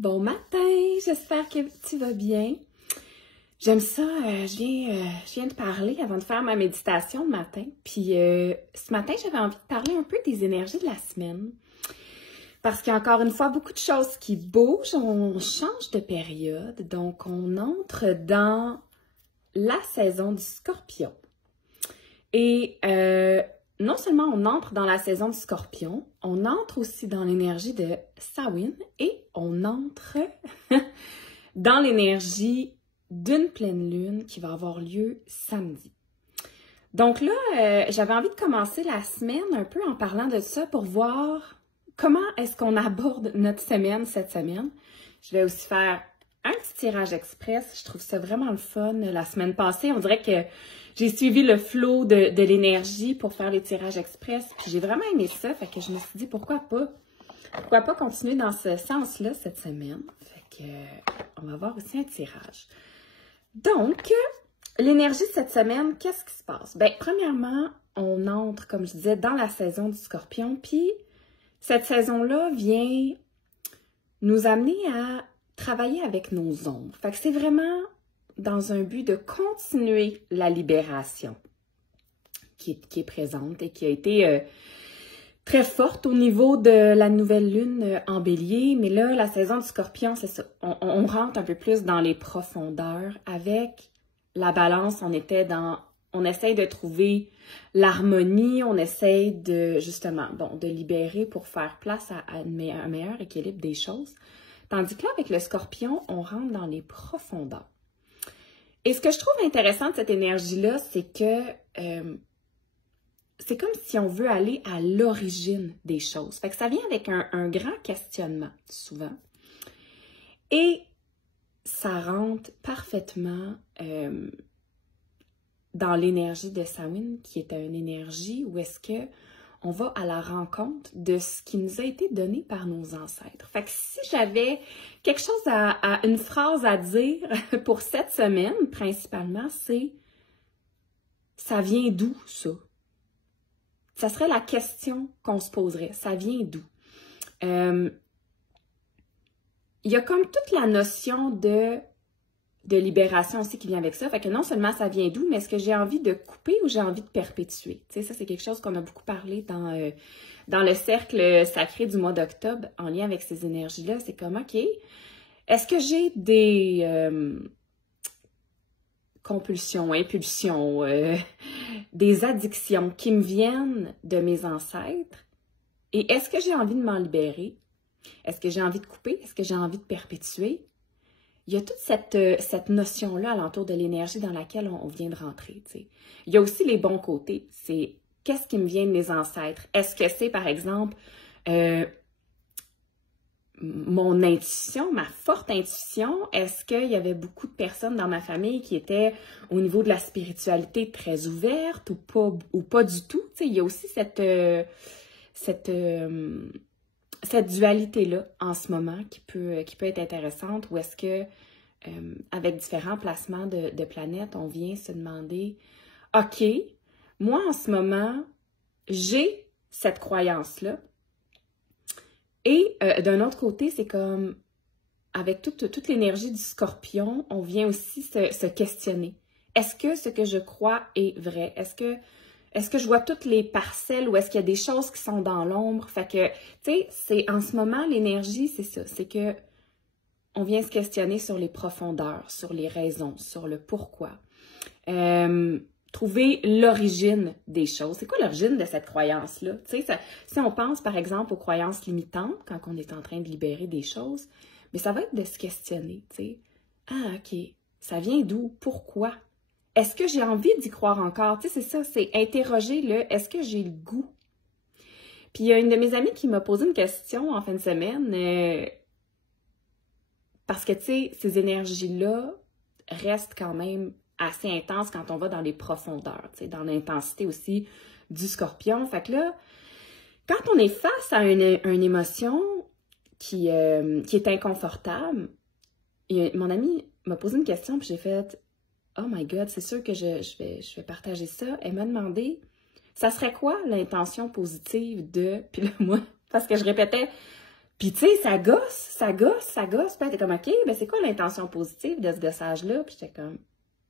Bon matin, j'espère que tu vas bien. J'aime ça, je viens de parler avant de faire ma méditation le matin. Puis ce matin, j'avais envie de parler un peu des énergies de la semaine. Parce qu'il y a encore une fois beaucoup de choses qui bougent, on change de période. Donc, on entre dans la saison du Scorpion. Et non seulement on entre dans la saison du Scorpion, on entre aussi dans l'énergie de Samhain et on entre dans l'énergie d'une pleine lune qui va avoir lieu samedi. Donc là, j'avais envie de commencer la semaine un peu en parlant de ça pour voir comment est-ce qu'on aborde notre semaine cette semaine. Je vais aussi faire un petit tirage express. Je trouve ça vraiment le fun. La semaine passée, on dirait que j'ai suivi le flow de l'énergie pour faire les tirages express. Puis j'ai vraiment aimé ça. Fait que je me suis dit, pourquoi pas continuer dans ce sens-là cette semaine. Fait que on va avoir aussi un tirage. Donc, l'énergie de cette semaine, qu'est-ce qui se passe? Bien, premièrement, on entre, comme je disais, dans la saison du Scorpion. Puis cette saison-là vient nous amener à travailler avec nos ombres. Fait que c'est vraiment dans un but de continuer la libération qui est présente et qui a été très forte au niveau de la nouvelle lune en bélier. Mais là, la saison du Scorpion, c'est ça. On rentre un peu plus dans les profondeurs. Avec la balance, on essaye de trouver l'harmonie, on essaye de, justement, de libérer pour faire place à un meilleur équilibre des choses. Tandis que là, avec le Scorpion, on rentre dans les profondeurs. Et ce que je trouve intéressant de cette énergie-là, c'est que c'est comme si on veut aller à l'origine des choses. Fait que ça vient avec un grand questionnement, souvent. Et ça rentre parfaitement dans l'énergie de Samhain, qui est une énergie où est-ce que on va à la rencontre de ce qui nous a été donné par nos ancêtres. Fait que si j'avais quelque chose une phrase à dire pour cette semaine, principalement, c'est « ça vient d'où ça? » Ça serait la question qu'on se poserait. Ça vient d'où? Il y a comme toute la notion de libération aussi qui vient avec ça. Fait que non seulement ça vient d'où, mais est-ce que j'ai envie de couper ou j'ai envie de perpétuer? Tu sais, ça, c'est quelque chose qu'on a beaucoup parlé dans le cercle sacré du mois d'octobre en lien avec ces énergies-là. C'est comme, OK, est-ce que j'ai des compulsions, impulsions, des addictions qui me viennent de mes ancêtres? Et est-ce que j'ai envie de m'en libérer? Est-ce que j'ai envie de couper? Est-ce que j'ai envie de perpétuer? Il y a toute cette notion-là alentour de l'énergie dans laquelle on vient de rentrer. T'sais. Il y a aussi les bons côtés. C'est qu'est-ce qui me vient de mes ancêtres? Est-ce que c'est, par exemple, mon intuition, ma forte intuition? Est-ce qu'il y avait beaucoup de personnes dans ma famille qui étaient au niveau de la spiritualité très ouvertes ou pas du tout? T'sais, il y a aussi cette dualité-là en ce moment qui peut être intéressante, ou est-ce que avec différents placements de planètes, on vient se demander « OK, moi en ce moment, j'ai cette croyance-là. » Et d'un autre côté, c'est comme avec toute l'énergie du Scorpion, on vient aussi se questionner. Est-ce que ce que je crois est vrai? Est-ce que je vois toutes les parcelles ou est-ce qu'il y a des choses qui sont dans l'ombre? Fait que, tu sais, c'est en ce moment, l'énergie, c'est ça. C'est que on vient se questionner sur les profondeurs, sur les raisons, sur le pourquoi. Trouver l'origine des choses. C'est quoi l'origine de cette croyance-là? Tu sais, si on pense, par exemple, aux croyances limitantes, quand on est en train de libérer des choses, mais ça va être de se questionner, tu sais. Ah, OK, ça vient d'où? Pourquoi? Est-ce que j'ai envie d'y croire encore? Tu sais, c'est ça, c'est interroger le « est-ce que j'ai le goût? » Puis il y a une de mes amies qui m'a posé une question en fin de semaine, parce que, tu sais, ces énergies-là restent quand même assez intenses quand on va dans les profondeurs, tu sais, dans l'intensité aussi du Scorpion. Fait que là, quand on est face à une émotion qui est inconfortable, mon amie m'a posé une question, puis j'ai fait « Oh my God, c'est sûr que je vais partager ça. » Elle m'a demandé, ça serait quoi l'intention positive de... Puis là, moi, parce que je répétais Puis tu sais, ça gosse, ça gosse, ça gosse. Puis t'es comme, OK, ben c'est quoi l'intention positive de ce gossage-là? Puis j'étais comme,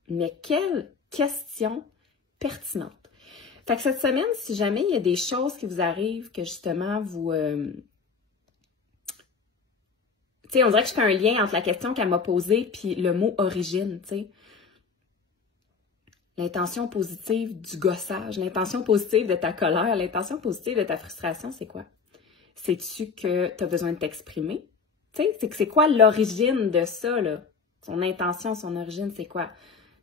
mais quelle question pertinente. Fait que cette semaine, si jamais il y a des choses qui vous arrivent, que justement vous... tu sais, on dirait que je fais un lien entre la question qu'elle m'a posée puis le mot origine, tu sais. L'intention positive du gossage, l'intention positive de ta colère, l'intention positive de ta frustration, c'est quoi? Sais-tu que tu as besoin de t'exprimer? Tu sais, c'est quoi l'origine de ça, là? Son intention, son origine, c'est quoi?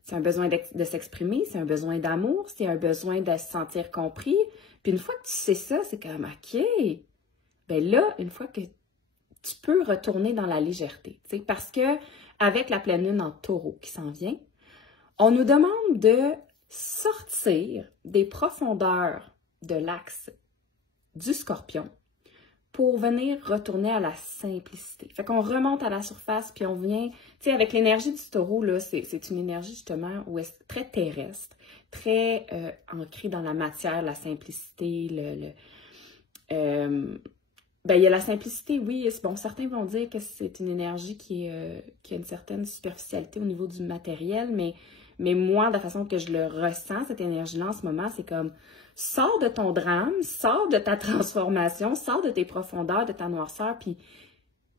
C'est un besoin de s'exprimer, c'est un besoin d'amour, c'est un besoin de se sentir compris. Puis une fois que tu sais ça, c'est comme, OK, ben là, une fois que tu peux retourner dans la légèreté, tu sais, parce que avec la pleine lune en taureau qui s'en vient, on nous demande de sortir des profondeurs de l'axe du scorpion pour venir retourner à la simplicité. Fait qu'on remonte à la surface, puis on vient, tu sais, avec l'énergie du taureau, là, c'est une énergie justement où est très terrestre, très ancrée dans la matière, la simplicité, ben, il y a la simplicité, oui. Bon, certains vont dire que c'est une énergie qui a une certaine superficialité au niveau du matériel, mais moi, de la façon que je le ressens, cette énergie-là en ce moment, c'est comme, sors de ton drame, sors de ta transformation, sors de tes profondeurs, de ta noirceur, puis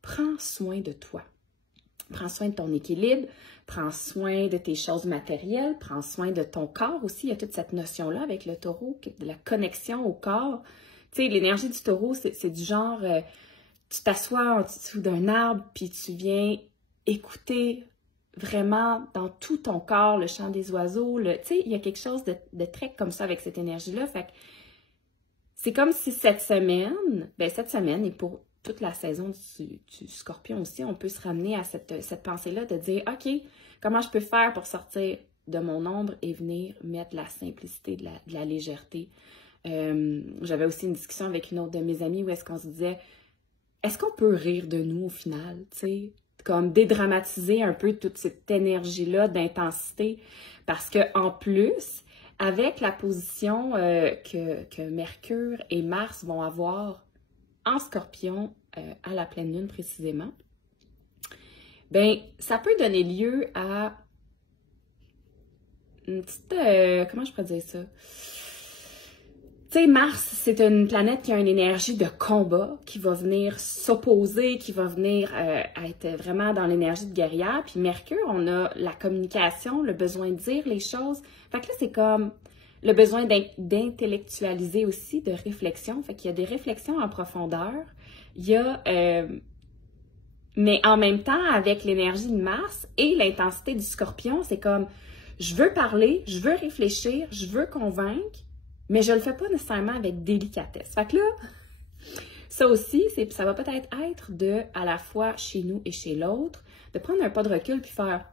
prends soin de toi. Prends soin de ton équilibre, prends soin de tes choses matérielles, prends soin de ton corps aussi. Il y a toute cette notion-là avec le taureau, de la connexion au corps. Tu sais, l'énergie du taureau, c'est du genre, tu t'assois en dessous d'un arbre, puis tu viens écouter vraiment dans tout ton corps le chant des oiseaux. Tu sais, il y a quelque chose de très comme ça avec cette énergie-là. Fait que c'est comme si cette semaine et pour toute la saison du scorpion aussi, on peut se ramener à cette pensée-là de dire, OK, comment je peux faire pour sortir de mon ombre et venir mettre la simplicité, de la légèreté. J'avais aussi une discussion avec une autre de mes amies où est-ce qu'on se disait, est-ce qu'on peut rire de nous au final, tu sais, comme dédramatiser un peu toute cette énergie-là d'intensité, parce que en plus, avec la position que Mercure et Mars vont avoir en Scorpion à la pleine lune précisément, ben ça peut donner lieu à une petite, comment je pourrais dire ça? Tu sais, Mars, c'est une planète qui a une énergie de combat, qui va venir s'opposer, qui va venir être vraiment dans l'énergie de guerrière. Puis Mercure, on a la communication, le besoin de dire les choses. Fait que là, c'est comme le besoin d'intellectualiser aussi, de réflexion. Fait qu'il y a des réflexions en profondeur. Il y a... mais en même temps, avec l'énergie de Mars et l'intensité du Scorpion, c'est comme, je veux parler, je veux réfléchir, je veux convaincre, mais je le fais pas nécessairement avec délicatesse. Fait que là, ça aussi, ça va peut-être être de, à la fois chez nous et chez l'autre, de prendre un pas de recul puis faire,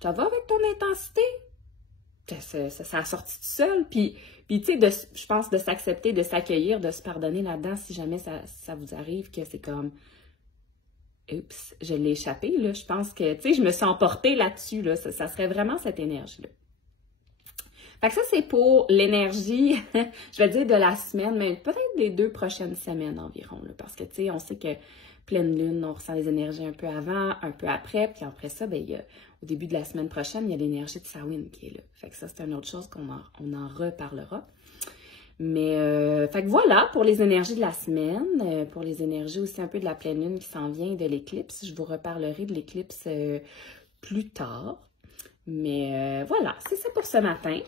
ça va avec ton intensité? Ça a sorti tout seul. Puis tu sais, je pense de s'accepter, de s'accueillir, de se pardonner là-dedans si jamais ça vous arrive que c'est comme, oups, je l'ai échappé, là. Je pense que, tu sais, je me suis emportée là-dessus, là. Ça serait vraiment cette énergie-là. Fait que ça, c'est pour l'énergie, je vais dire de la semaine, mais peut-être des 2 prochaines semaines environ, là, parce que, tu sais, on sait que pleine lune, on ressent les énergies un peu avant, un peu après, puis après ça, ben, au début de la semaine prochaine, il y a l'énergie de Samhain qui est là. Fait que ça, c'est une autre chose qu'on en reparlera. Mais, fait que voilà, pour les énergies de la semaine, pour les énergies aussi un peu de la pleine lune qui s'en vient et de l'éclipse, je vous reparlerai de l'éclipse plus tard. Mais voilà, c'est ça pour ce matin.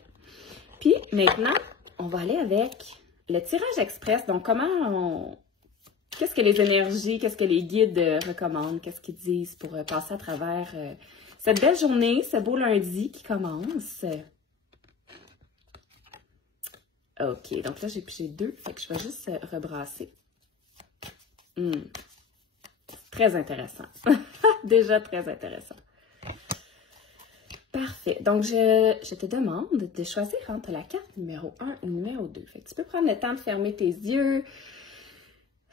Puis maintenant, on va aller avec le tirage express. Donc, qu'est-ce que les énergies, qu'est-ce que les guides recommandent, qu'est-ce qu'ils disent pour passer à travers cette belle journée, ce beau lundi qui commence. OK, donc là, j'ai pigé 2, fait que je vais juste rebrasser. Très intéressant. Déjà très intéressant. Parfait. Donc, je te demande de choisir entre la carte numéro 1 ou numéro 2. Fait que tu peux prendre le temps de fermer tes yeux,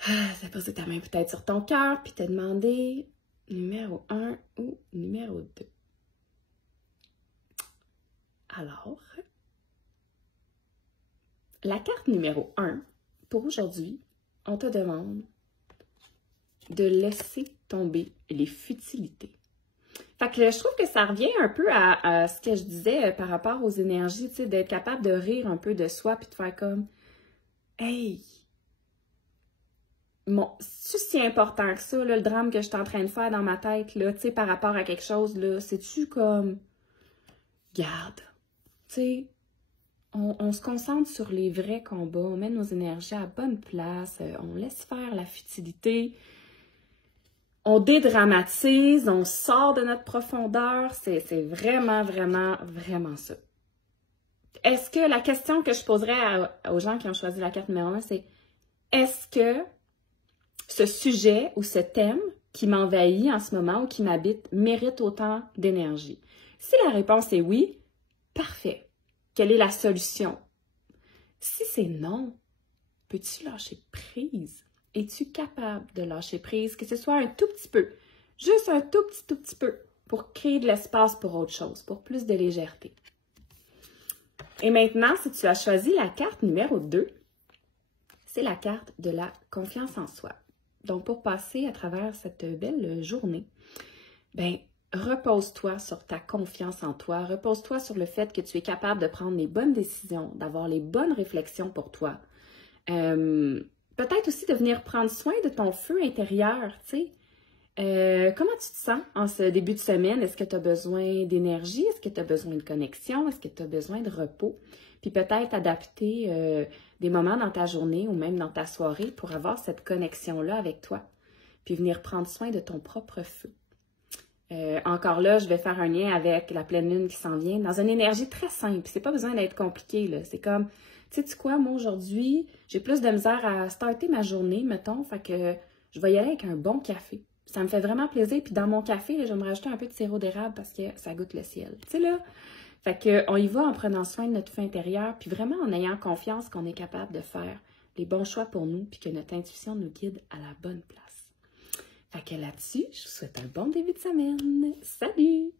de poser ta main peut-être sur ton cœur, puis te demander numéro 1 ou numéro 2. Alors, la carte numéro 1, pour aujourd'hui, on te demande de laisser tomber les futilités. Fait que je trouve que ça revient un peu à ce que je disais par rapport aux énergies, tu sais, d'être capable de rire un peu de soi puis de faire comme « Hey! » Bon, c'est si important que ça, là, le drame que je suis en train de faire dans ma tête, là, tu sais, par rapport à quelque chose, là, c'est-tu comme, garde, tu sais, on se concentre sur les vrais combats, on met nos énergies à la bonne place, on laisse faire la futilité, on dédramatise, on sort de notre profondeur, c'est vraiment, vraiment, vraiment ça. Est-ce que la question que je poserais aux gens qui ont choisi la carte numéro 1, c'est est-ce que ce sujet ou ce thème qui m'envahit en ce moment ou qui m'habite mérite autant d'énergie? Si la réponse est oui, parfait. Quelle est la solution? Si c'est non, peux-tu lâcher prise? Es-tu capable de lâcher prise, que ce soit un tout petit peu, juste un tout petit peu, pour créer de l'espace pour autre chose, pour plus de légèreté? Et maintenant, si tu as choisi la carte numéro 2, c'est la carte de la confiance en soi. Donc, pour passer à travers cette belle journée, ben, repose-toi sur ta confiance en toi, repose-toi sur le fait que tu es capable de prendre les bonnes décisions, d'avoir les bonnes réflexions pour toi. Peut-être aussi de venir prendre soin de ton feu intérieur, tu sais. Comment tu te sens en ce début de semaine? Est-ce que tu as besoin d'énergie? Est-ce que tu as besoin de connexion? Est-ce que tu as besoin de repos? Puis peut-être adapter des moments dans ta journée ou même dans ta soirée pour avoir cette connexion-là avec toi. Puis venir prendre soin de ton propre feu. Encore là, je vais faire un lien avec la pleine lune qui s'en vient dans une énergie très simple. C'est pas besoin d'être compliqué, là. C'est comme, tu sais quoi, moi aujourd'hui, j'ai plus de misère à starter ma journée, mettons, fait que je vais y aller avec un bon café. Ça me fait vraiment plaisir. Puis dans mon café, là, je vais me rajouter un peu de sirop d'érable parce que ça goûte le ciel. Tu sais là? Fait que on y va en prenant soin de notre feu intérieur, puis vraiment en ayant confiance qu'on est capable de faire les bons choix pour nous, puis que notre intuition nous guide à la bonne place. Fait que là-dessus, je vous souhaite un bon début de semaine. Salut!